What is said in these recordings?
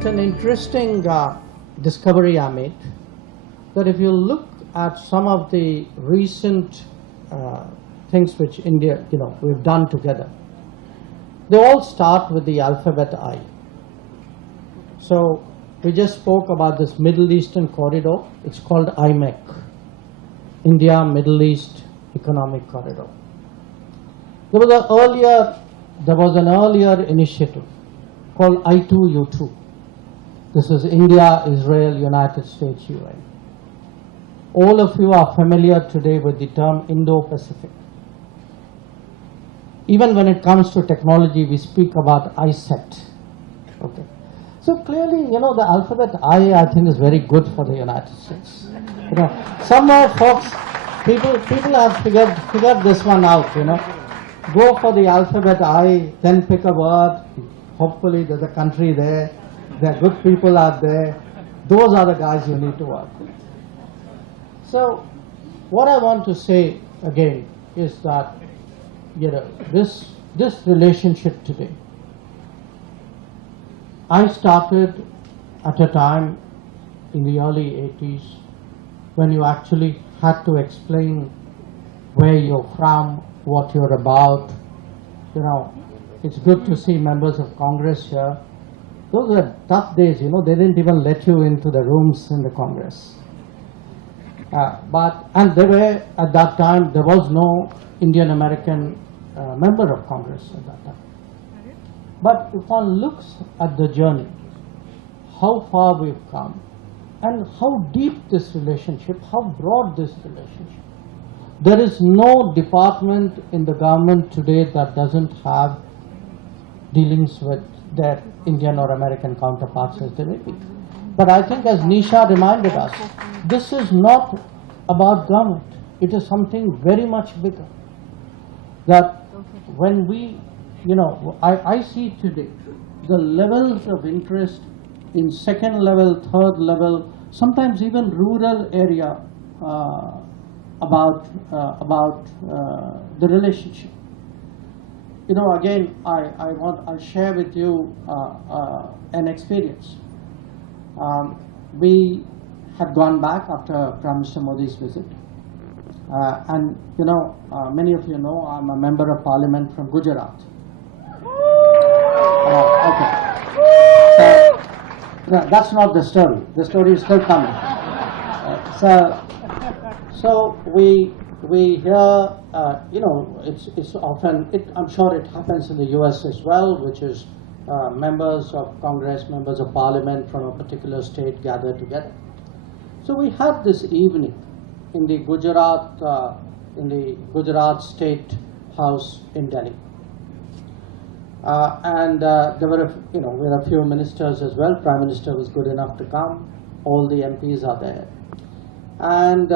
It's an interesting discovery I made, that if you look at some of the recent things which India, we've done together, they all start with the alphabet I. So we just spoke about this Middle Eastern corridor. It's called IMEEC, India Middle East Economic Corridor. There was an earlier initiative called I2U2. This is India, Israel, United States, UN. All of you are familiar today with the term Indo-Pacific. Even when it comes to technology, we speak about ISET. Okay. So clearly, the alphabet I think is very good for the United States. Somewhere, folks, people have figured this one out. Go for the alphabet I, then pick a word. Hopefully, there's a country there. There are good people out there. Those are the guys you need to work with. So, what I want to say again is that this relationship today, I started at a time in the early 80s when you actually had to explain where you're from, what you're about. It's good to see members of Congress here. Those were tough days, they didn't even let you into the rooms in the Congress. And there were, at that time, there was no Indian American member of Congress at that time. But if one looks at the journey, how far we've come, and how deep this relationship, how broad this relationship. There is no department in the government today that doesn't have dealings with their Indian or American counterparts as they may be. But I think, as Nisha reminded us, this is not about government. It is something very much bigger. That when we, I see today the levels of interest in second level, third level, sometimes even rural area about the relationship. Again, I'll share with you an experience. We had gone back after Prime Minister Modi's visit. And many of you know I'm a member of parliament from Gujarat. Okay. So, that's not the story. The story is still coming. So we hear, it's often, I'm sure it happens in the US as well, which is members of Congress, members of parliament from a particular state gather together. So we had this evening in the Gujarat State House in Delhi. And there were, we had a few ministers as well. Prime Minister was good enough to come. All the MPs are there. And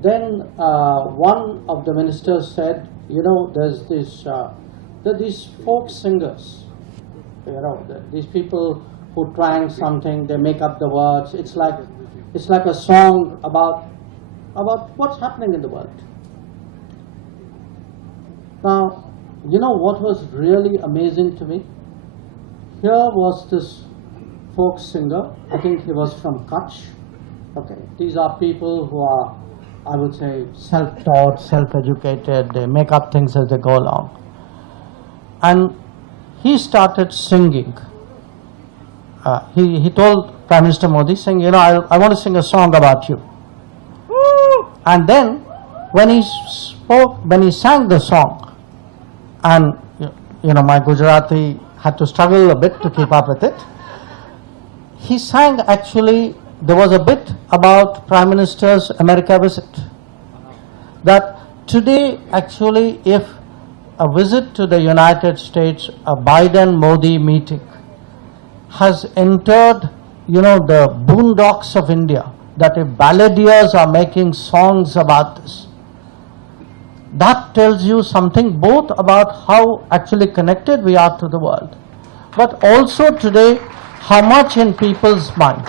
then one of the ministers said, there's these folk singers, these people who twang something, they make up the words. It's like a song about what's happening in the world. Now, what was really amazing to me? Here was this folk singer. I think he was from Kutch. Okay, these are people who are, I would say, self-taught, self-educated. They make up things as they go along. And he started singing. He told Prime Minister Modi, saying, I want to sing a song about you. And then, when he sang the song, and my Gujarati had to struggle a bit to keep up with it, he sang actually. There was a bit about Prime Minister's America visit. That today, actually, if a visit to the United States, a Biden-Modi meeting, has entered, the boondocks of India, that if balladeers are making songs about this, that tells you something both about how actually connected we are to the world, but also today, how much in people's mind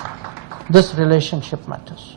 this relationship matters.